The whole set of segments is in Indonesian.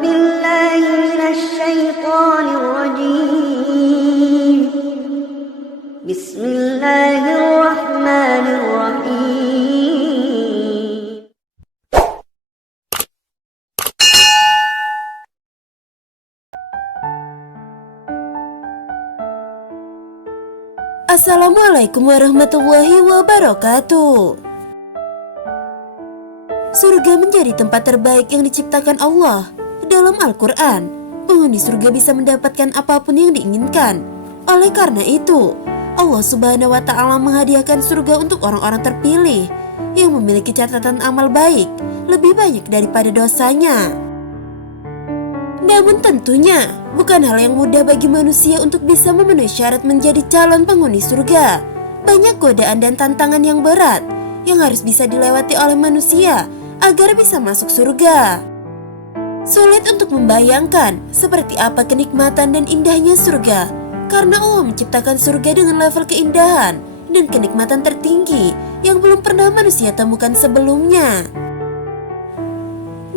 بالله من الشيطان الرجيم بسم الله الرحمن الرحيم Assalamualaikum warahmatullahi wabarakatuh. Surga menjadi tempat terbaik yang diciptakan Allah. Dalam Al-Quran, penghuni surga bisa mendapatkan apapun yang diinginkan. Oleh karena itu, Allah Subhanahu wa Ta'ala menghadiahkan surga untuk orang-orang terpilih yang memiliki catatan amal baik lebih banyak daripada dosanya. Namun tentunya bukan hal yang mudah bagi manusia untuk bisa memenuhi syarat menjadi calon penghuni surga. Banyak godaan dan tantangan yang berat yang harus bisa dilewati oleh manusia agar bisa masuk surga. Sulit untuk membayangkan seperti apa kenikmatan dan indahnya surga, karena Allah menciptakan surga dengan level keindahan dan kenikmatan tertinggi yang belum pernah manusia temukan sebelumnya.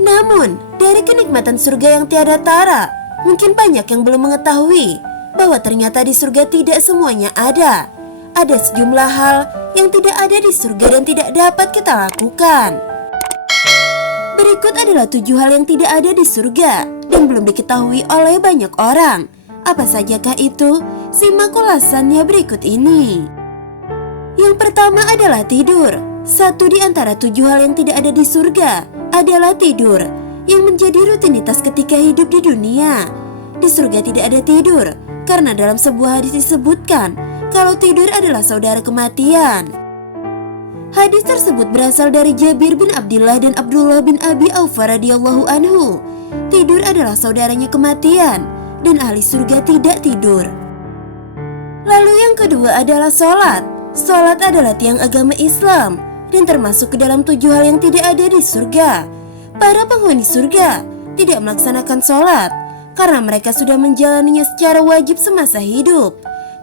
Namun, dari kenikmatan surga yang tiada tara, mungkin banyak yang belum mengetahui bahwa ternyata di surga tidak semuanya ada. Ada sejumlah hal yang tidak ada di surga dan tidak dapat kita lakukan. Berikut adalah 7 hal yang tidak ada di surga dan belum diketahui oleh banyak orang. Apa sajakah itu? Simak ulasannya berikut ini. Yang pertama adalah tidur. Satu di antara 7 hal yang tidak ada di surga adalah tidur, yang menjadi rutinitas ketika hidup di dunia. Di surga tidak ada tidur, karena dalam sebuah hadis disebutkan kalau tidur adalah saudara kematian. Hadis tersebut berasal dari Jabir bin Abdullah dan Abdullah bin Abi Aufa radhiyallahu anhu. Tidur adalah saudaranya kematian, dan ahli surga tidak tidur. Lalu yang kedua adalah sholat. Sholat adalah tiang agama Islam dan termasuk ke dalam 7 hal yang tidak ada di surga. Para penghuni surga tidak melaksanakan sholat karena mereka sudah menjalaninya secara wajib semasa hidup.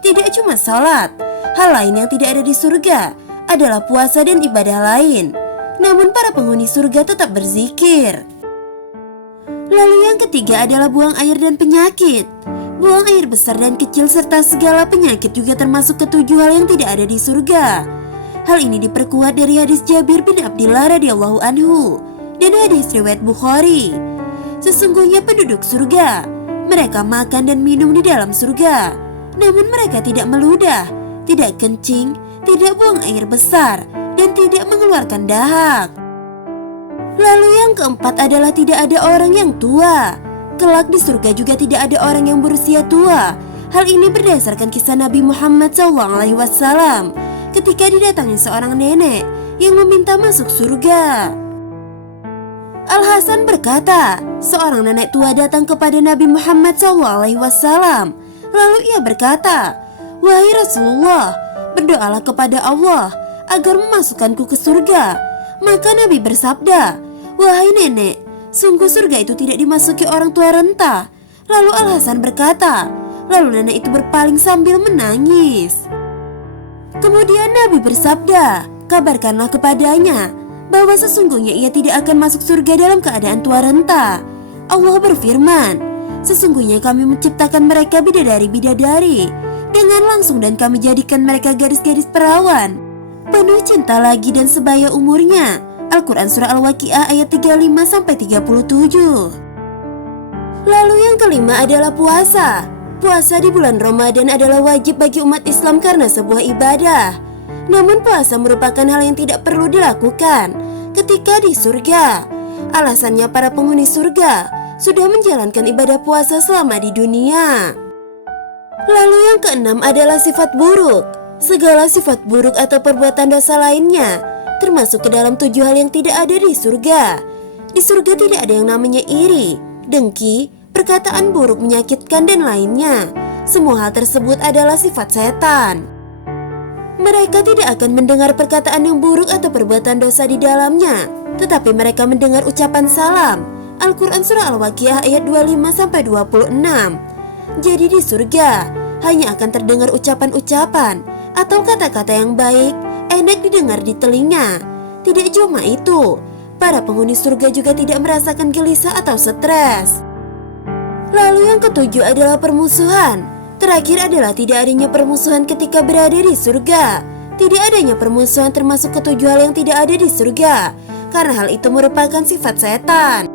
Tidak cuma sholat, hal lain yang tidak ada di surga adalah puasa dan ibadah lain. Namun para penghuni surga tetap berzikir. Lalu yang ketiga adalah buang air dan penyakit. Buang air besar dan kecil serta segala penyakit juga termasuk ke 7 hal yang tidak ada di surga. Hal ini diperkuat dari hadis Jabir bin Abdullah radhiyallahu anhu dan hadis riwayat Bukhari. Sesungguhnya penduduk surga, mereka makan dan minum di dalam surga, namun mereka tidak meludah, tidak kencing, tidak buang air besar, dan tidak mengeluarkan dahak. Lalu yang keempat adalah tidak ada orang yang tua. Kelak di surga juga tidak ada orang yang berusia tua. Hal ini berdasarkan kisah Nabi Muhammad SAW ketika didatangi seorang nenek yang meminta masuk surga. Al-Hasan berkata, seorang nenek tua datang kepada Nabi Muhammad SAW. Lalu ia berkata, "Wahai Rasulullah, berdoalah kepada Allah agar memasukkanku ke surga." Maka Nabi bersabda, "Wahai nenek, sungguh surga itu tidak dimasuki orang tua renta." Lalu Al-Hasan berkata, lalu nenek itu berpaling sambil menangis. Kemudian Nabi bersabda, "Kabarkanlah kepadanya bahwa sesungguhnya ia tidak akan masuk surga dalam keadaan tua renta." Allah berfirman, "Sesungguhnya kami menciptakan mereka bidadari-bidadari dengan langsung dan kami jadikan mereka gadis-gadis perawan, penuh cinta lagi dan sebaya umurnya." Al-Quran Surah Al-Waqiah ayat 35-37. Lalu yang kelima adalah puasa. Puasa di bulan Ramadan adalah wajib bagi umat Islam karena sebuah ibadah. Namun puasa merupakan hal yang tidak perlu dilakukan ketika di surga. Alasannya para penghuni surga sudah menjalankan ibadah puasa selama di dunia. Lalu yang keenam adalah sifat buruk. Segala sifat buruk atau perbuatan dosa lainnya termasuk ke dalam 7 hal yang tidak ada di surga. Di surga tidak ada yang namanya iri, dengki, perkataan buruk menyakitkan dan lainnya. Semua hal tersebut adalah sifat setan. Mereka tidak akan mendengar perkataan yang buruk atau perbuatan dosa di dalamnya, tetapi mereka mendengar ucapan salam. Al-Quran Surah Al-Waqiah ayat 25-26. Jadi di surga hanya akan terdengar ucapan-ucapan atau kata-kata yang baik, enak didengar di telinga. Tidak cuma itu, para penghuni surga juga tidak merasakan gelisah atau stres. Lalu yang ketujuh adalah permusuhan. Terakhir adalah tidak adanya permusuhan ketika berada di surga. Tidak adanya permusuhan termasuk ketujuh hal yang tidak ada di surga, karena hal itu merupakan sifat setan.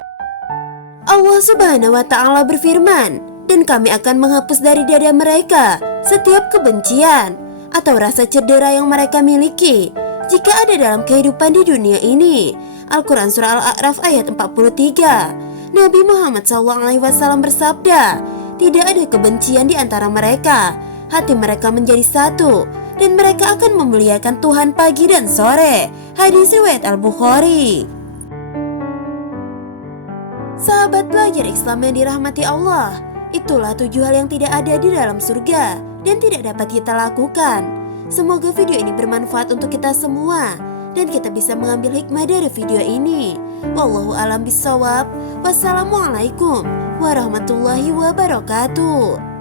Allah Subhanahu wa Ta'ala berfirman, "Dan kami akan menghapus dari dada mereka setiap kebencian atau rasa cedera yang mereka miliki jika ada dalam kehidupan di dunia ini." Al-Quran Surah Al-A'raf ayat 43. Nabi Muhammad SAW bersabda, "Tidak ada kebencian di antara mereka. Hati mereka menjadi satu, dan mereka akan memuliakan Tuhan pagi dan sore." Hadis riwayat Al-Bukhari. Sahabat belajar Islam yang dirahmati Allah, itulah 7 hal yang tidak ada di dalam surga dan tidak dapat kita lakukan. Semoga video ini bermanfaat untuk kita semua dan kita bisa mengambil hikmah dari video ini. Wallahu a'lam bishawab. Wassalamualaikum warahmatullahi wabarakatuh.